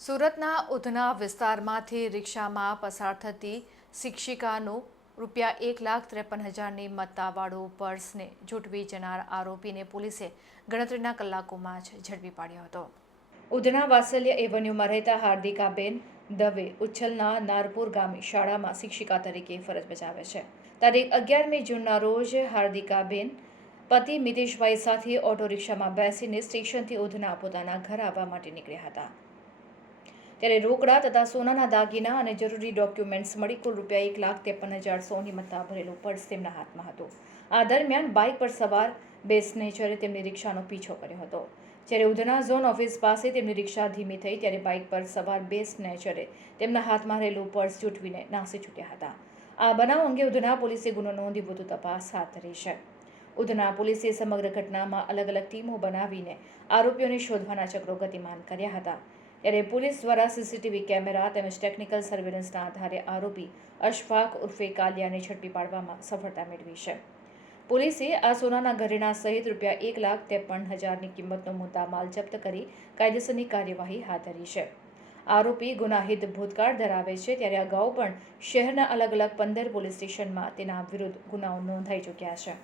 સુરતના ઉધના વિસ્તારમાંથી રિક્ષામાં પસાર થતી શિક્ષિકાનું રૂપિયા એક લાખ ત્રેપન હજારની મત્તાવાળું પર્સને ઝૂંટવી જનાર આરોપીને પોલીસે ગણતરીના કલાકોમાં જ ઝડપી પાડ્યો હતો. ઉધના વાસલ્ય એવન્યુમાં રહેતા હાર્દિકાબેન દવે ઉચ્છલના નારપુર ગામે શાળામાં શિક્ષિકા તરીકે ફરજ બજાવે છે. તારીખ અગિયારમી જૂનના રોજ હાર્દિકાબેન પતિ મિતેશભાઈ સાથે ઓટો રિક્ષામાં બેસીને સ્ટેશનથી ઉધના પોતાના ઘર આવવા માટે નીકળ્યા હતા. ત્યારે રોકડા તથા સોનાના દાગીના અને જરૂરી ડોક્યુમેન્ટ્સ મળી કુલ રૂપિયા એક લાખ ત્રેપન હજાર સોની મત્તા ભરેલું પર્સ તેમના હાથમાં હતું. આ દરમિયાન બાઇક પર સવાર બે સ્નેચરે તેમની રિક્ષાનો પીછો કર્યો હતો. જ્યારે ઉધના ઝોન ઓફિસ પાસે તેમની રિક્ષા ધીમી થઈ ત્યારે બાઇક પર સવાર બે સ્નેચરે તેમના હાથમાં રહેલું પર્સ જૂટવીને નાસી છૂટ્યા હતા. આ બનાવ અંગે ઉધના પોલીસે ગુનો નોંધી વધુ તપાસ હાથ ધરી છે. ઉધના પોલીસે સમગ્ર ઘટનામાં અલગ અલગ ટીમો બનાવીને આરોપીઓને શોધવાના ચક્રો ગતિમાન કર્યા હતા. ત્યારે પોલીસ દ્વારા સીસીટીવી કેમેરા તેમજ ટેકનિકલ સર્વેલન્સના આધારે આરોપી અશફાક ઉર્ફે કાલિયાને ઝડપી પાડવામાં સફળતા મેળવી છે. પોલીસે આ સોનાના ઘરેણા સહિત રૂપિયા એક લાખ ત્રેપન હજારની કિંમતનો મુદ્દામાલ જપ્ત કરી કાયદેસરની કાર્યવાહી હાથ ધરી છે. આરોપી ગુનાહિત ભૂતકાળ ધરાવે છે ત્યારે અગાઉ પણ શહેરના અલગ અલગ પંદર પોલીસ સ્ટેશનમાં તેના વિરુદ્ધ ગુનાઓ નોંધાઈ ચૂક્યા છે.